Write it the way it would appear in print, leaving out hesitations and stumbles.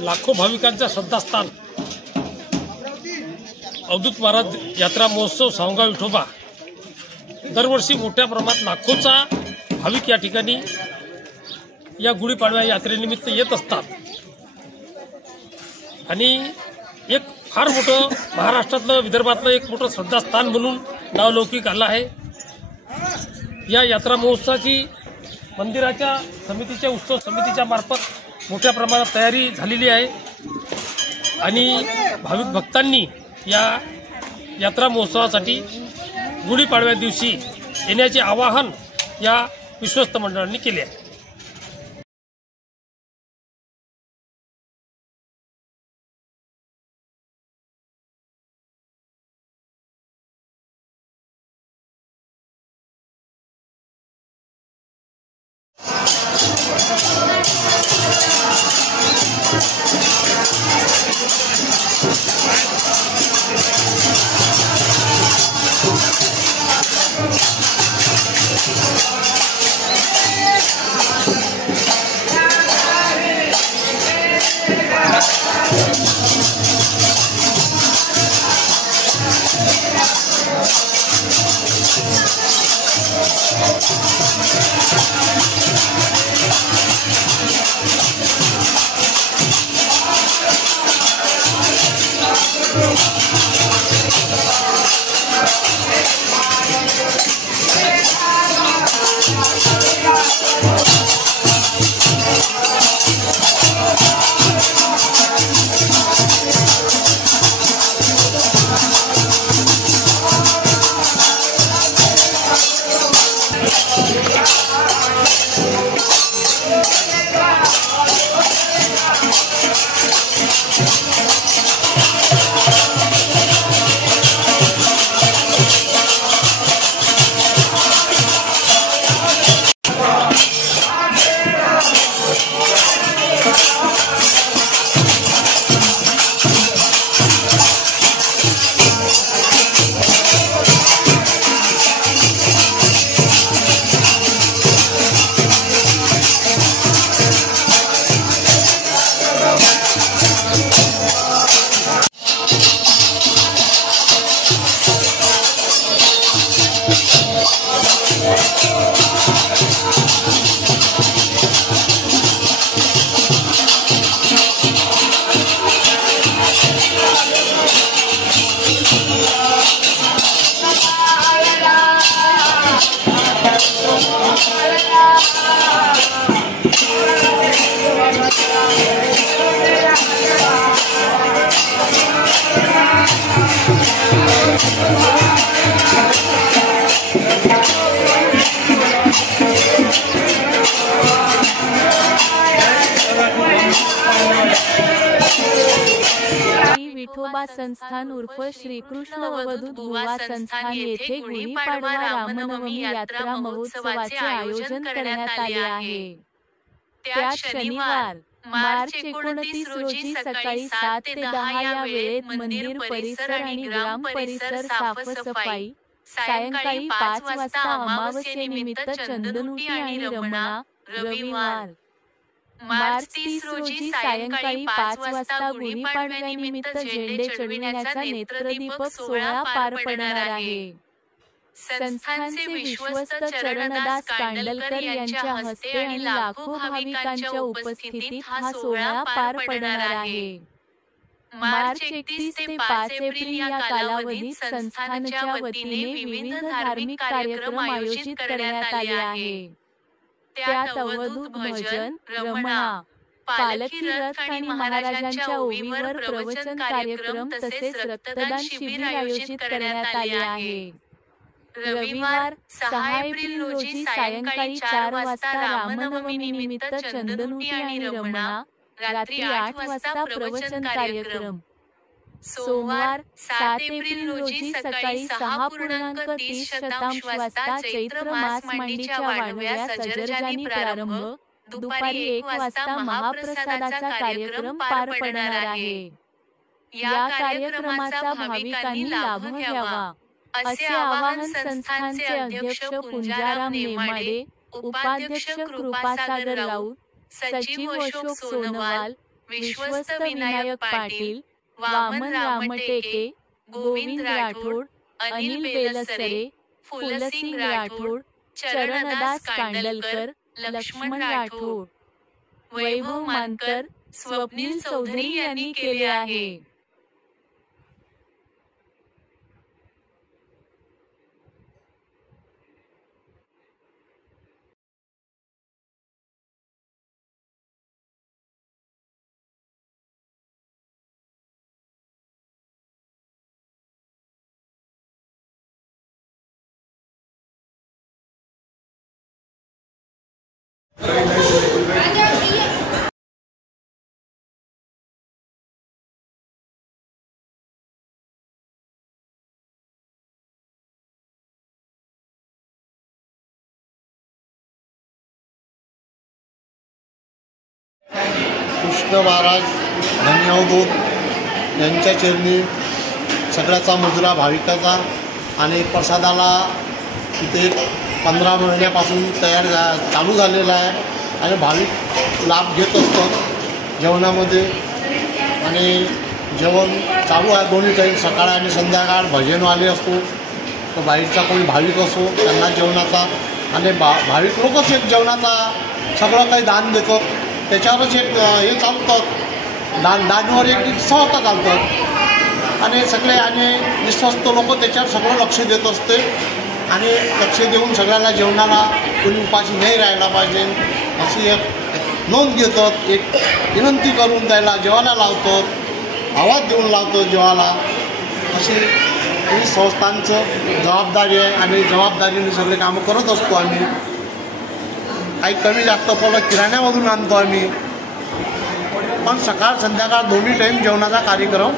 लाखो भाविकांचा श्रद्धास्थान अवधूत महाराज यात्रा महोत्सव सावंगाव विठोबा दरवर्षी मोठ्या प्रमाणात लाखोचा भाविक या ठिकाणी या गुढीपाडव्या यात्रेनिमित्त येत असतात आणि एक फार मोठं महाराष्ट्रातलं विदर्भातलं एक मोठं श्रद्धास्थान म्हणून नावलौकिक आलं आहे। या यात्रा महोत्सवाची मंदिराच्या समितीच्या उत्सव समितीच्या मार्फत मोठ्या प्रमाणात तयारी झालेली आहे आणि भाविक भक्तांनी या यात्रा महोत्सवासाठी गुढीपाडव्या दिवशी येण्याचे आवाहन या विश्वस्त मंडळांनी केले आहे। विठोबा संस्थान उर्फ श्रीकृष्ण अवधूत बुवा संस्थान येथे गुढीपाडवा रामनवमी यात्रा महोत्सवाचे आयोजन करण्यात आले आहे। त्यात शनिवार मार्च 29 रोजी सकाळी 7 ते 10 या वेळेत मंदिर परिसर आणि ग्राम परिसर साफसफाई, सायंकाळी 5 वाजता अमावस्येनिमित्त चंदनुटी आणि रमणा, रविवार मार्च 30 रोजी सायंकाळी 5 वाजता गुढीपाडव्यानिमित्त झेंडे चढविण्याचा नेत्रदीपक सोहळा पार पडणार आहे। संस्थानचे विश्वस्त चरणदास कांडलकर यांच्या हस्ते आणि लाखो भाविकांच्या उपस्थितीत हा सोहळा पार पडणार आहे। मार्च 31 ते 5 एप्रिल या कालावधीत संस्थानच्या वतीने विविध धार्मिक कार्यक्रम आयोजित करण्यात आले आहे। त्यात अवधूत भजन, रमणा, पालखी रथ आणि महाराजांच्या ओवीवर प्रवचन कार्यक्रम तसेच रक्तदान शिबिर आयोजित करण्यात आले आहे। रविवार 6 एप्रिल रोजी सायंकाळी 4 वाजता रामनवमीनिमित्त चंदनुटी आणि रमणा, रात्री 8 वाजता प्रवचन कार्यक्रम। सोमवार 7 एप्रिल रोजी सकाळी 6.30 वाजता चैत्र मास मांडीच्या वाढव्या सजर्जानी प्रारंभ, दुपारी 1 वाजता महाप्रसादाचा कार्यक्रम पार पडणार आहे। या कार्यक्रमाचा भाविकांनी लाभ घ्यावा असे आवाहन संस्थानचे अध्यक्ष पुंजाराम नेमाडे, उपाध्यक्ष कृपासागर राऊत, सचिव अशोक सोनवाल, विश्वस्त विनायक पाटील, वामन रामटेके, गोविंद राठोड, अनिल बेलसरे, फुलसिंग राठोड, चरणदास कांडलकर, लक्ष्मण राठोड, वैभव मानकर, स्वप्नील चौधरी यांनी केले आहे। कृष्ण महाराज धन्यवदूत यांच्या चरणी सगळ्याचा मुजरा भाविकाचा आणि प्रसादाला इथे 15 महिन्यापासून चालू झालेला आहे आणि भाविक लाभ घेत असतात जेवणामध्ये। आणि जेवण चालू आहे दोन्ही टाईम, सकाळ आणि संध्याकाळ। भजनवाले असतो तर बाहेरचा कोणी भाविक असो त्यांना जेवणाचा आणि भाविक लोकच एक जेवणाचा सगळं काही दान देतात, त्याच्यावरच एक हे चालतात, दानवर एक संस्था चालतात आणि सगळे आणि विश्वस्त लोक त्याच्यावर सगळं लक्ष देत असते आणि लक्ष देऊन सगळ्याला जेवणाला कोणी उपाशी नाही राहायला पाहिजे अशी एक नोंद घेतात, एक विनंती करून त्याला जेवायला लावतात, आवाज देऊन लावतो जेवायला। अशी ही संस्थांचं जबाबदारी आहे आणि जबाबदारीने सगळे कामं करत असतो आम्ही। काही कमी जास्त फळं किराण्यामधून आणतो आम्ही, पण सकाळ संध्याकाळ दोन्ही टाईम जेवणाचा कार्यक्रम